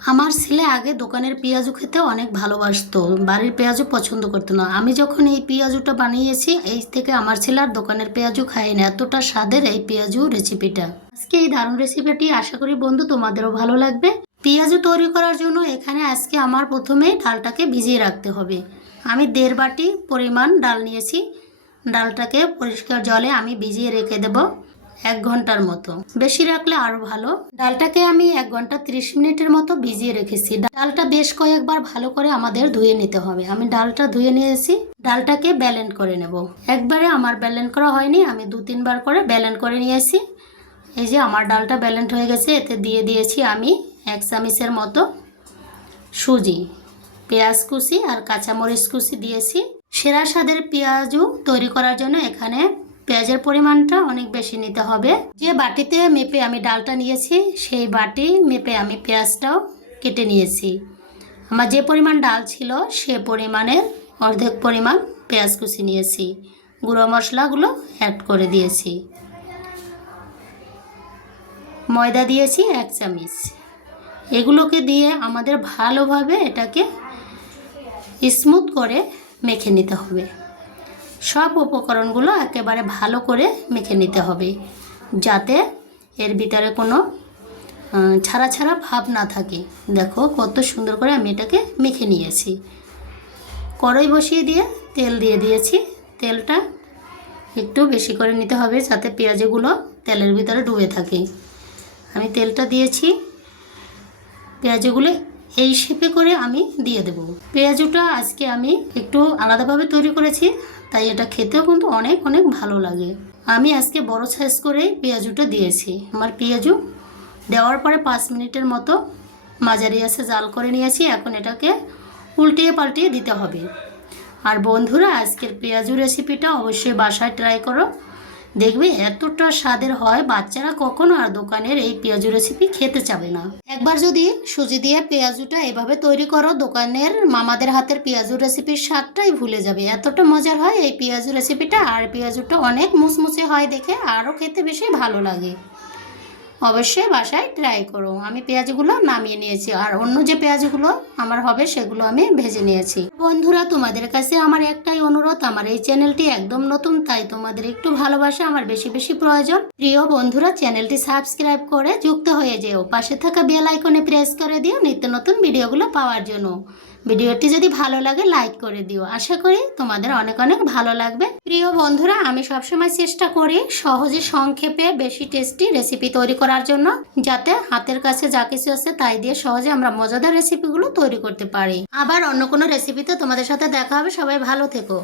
আমার ছেলে আগে দোকানের পেঁয়াজু খেতে অনেক ভালোবাসতো। বাড়ির পেঁয়াজু পছন্দ করতো না। আমি যখন এই পেঁয়াজুটা বানিয়েছি, এই থেকে আমার ছেলে আর দোকানের পেঁয়াজু খায় না। এতটা স্বাদের এই পেঁয়াজু রেসিপিটা আজকে এই দারুণ রেসিপিটি আশা করি বন্ধু তোমাদেরও ভালো লাগবে। পেঁয়াজু তৈরি করার জন্য এখানে আজকে আমার প্রথমে ডালটাকে ভিজিয়ে রাখতে হবে। আমি দেড় বাটি পরিমাণ ডাল নিয়েছি। ডালটাকে পরিষ্কার জলে আমি ভিজিয়ে রেখে দেবো। এক ঘণ্টার মতো। বেশি রাখলে আরও ভালো। ডালটাকে আমি এক ঘণ্টা ত্রিশ মিনিটের মতো ভিজিয়ে রেখেছি। ডালটা বেশ কয়েকবার ভালো করে আমাদের ধুয়ে নিতে হবে। আমি ডালটা ধুয়ে নিয়েছি। ডালটাকে ব্যালেন্ড করে নেব। একবারে আমার ব্যালেন্ড করা হয়নি। আমি দু তিনবার করে ব্যালেন্ড করে নিয়েছি। এই যে আমার ডালটা ব্যালেন্ড হয়ে গেছে। এতে দিয়ে দিয়েছি আমি এক চামিচের মতো সুজি। পেঁয়াজ কুচি আর কাঁচামরিচ কুচি দিয়েছি। সেরা স্বাদের পেঁয়াজও তৈরি করার জন্য এখানে পেঁয়াজের পরিমাণটা অনেক বেশি নিতে হবে। যে বাটিতে মেপে আমি ডালটা নিয়েছি, সেই বাটি মেপে আমি পেঁয়াজটাও কেটে নিয়েছি। আমার যে পরিমাণ ডাল ছিল, সে পরিমাণের অর্ধেক পরিমাণ পেঁয়াজ কুচি নিয়েছি। গুঁড়ো মশলাগুলো অ্যাড করে দিয়েছি। ময়দা দিয়েছি এক চামচ। এগুলোকে দিয়ে আমাদের ভালোভাবে এটাকে স্মুথ করে মেখে নিতে হবে। সব উপকরণগুলো একেবারে ভালো করে মেখে নিতে হবে, যাতে এর ভিতরে কোনো ছাড়া ছাড়া ভাব না থাকে। দেখো কত সুন্দর করে আমি এটাকে মেখে নিয়েছি। কড়াই বসিয়ে দিয়ে তেল দিয়ে দিয়েছি। তেলটা একটু বেশি করে নিতে হবে যাতে পেঁয়াজগুলো তেলের ভিতরে ডুবে থাকে। আমি তেলটা দিয়েছি। পেঁয়াজগুলো এই শেপে করে আমি দিয়ে দেব। পেঁয়াজুটা আজকে আমি একটু আলাদাভাবে তৈরি করেছি, তাই এটা খেতেও কিন্তু অনেক অনেক ভালো লাগে। আমি আজকে বড় সাইজ করেই পেঁয়াজুটা দিয়েছি। আমার পেঁয়াজু দেওয়ার পরে পাঁচ মিনিটের মতো মাঝারি আছে, জাল করে নিয়েছি। এখন এটাকে উল্টিয়ে পাল্টিয়ে দিতে হবে। আর বন্ধুরা, আজকের পেঁয়াজু রেসিপিটা অবশ্যই বাসায় ট্রাই করো। দেখবে এতটা স্বাদের হয়, বাচ্চারা কখনো আর দোকানের এই পেঁয়াজু রেসিপি খেতে চাবে না। একবার যদি সুজি দিয়ে পেঁয়াজুটা এভাবে তৈরি করো, দোকানের মামাদের হাতের পেঁয়াজু রেসিপির স্বাদটাই ভুলে যাবে। এতটা মজার হয় এই পেঁয়াজু রেসিপিটা আর পেঁয়াজুটা অনেক মুচমুচে হয় দেখে, আরও খেতে বেশি ভালো লাগে। অবশ্যই বাসায় ট্রাই করো। আমি পেঁয়াজগুলো নামিয়ে নিয়েছি। আর অন্য যে পেঁয়াজগুলো আমার হবে, সেগুলো আমি ভেজে নিয়েছি। বন্ধুরা, তোমাদের কাছে আমার একটাই অনুরোধ, আমার এই চ্যানেলটি একদম নতুন, তাই তোমাদের একটু ভালোবাসা আমার বেশি বেশি প্রয়োজন। প্রিয় বন্ধুরা, চ্যানেলটি সাবস্ক্রাইব করে যুক্ত হয়ে যেও। পাশে থাকা বেল আইকনে প্রেস করে দিও নিত্য নতুন ভিডিওগুলো পাওয়ার জন্য। ভিডিওটি যদি ভালো লাগে লাইক করে দিও। আশা করি তোমাদের অনেক অনেক ভালো লাগবে। প্রিয় বন্ধুরা, আমি সবসময় চেষ্টা করি সহজে সংক্ষেপে বেশি টেস্টি রেসিপি তৈরি করার জন্য, যাতে হাতের কাছে যা কিছু আছে তাই দিয়ে সহজে আমরা মজাদার রেসিপিগুলো তৈরি করতে পারি। আবার অন্য কোনো রেসিপিতে তোমাদের সাথে দেখা হবে। সবাই ভালো থেকো।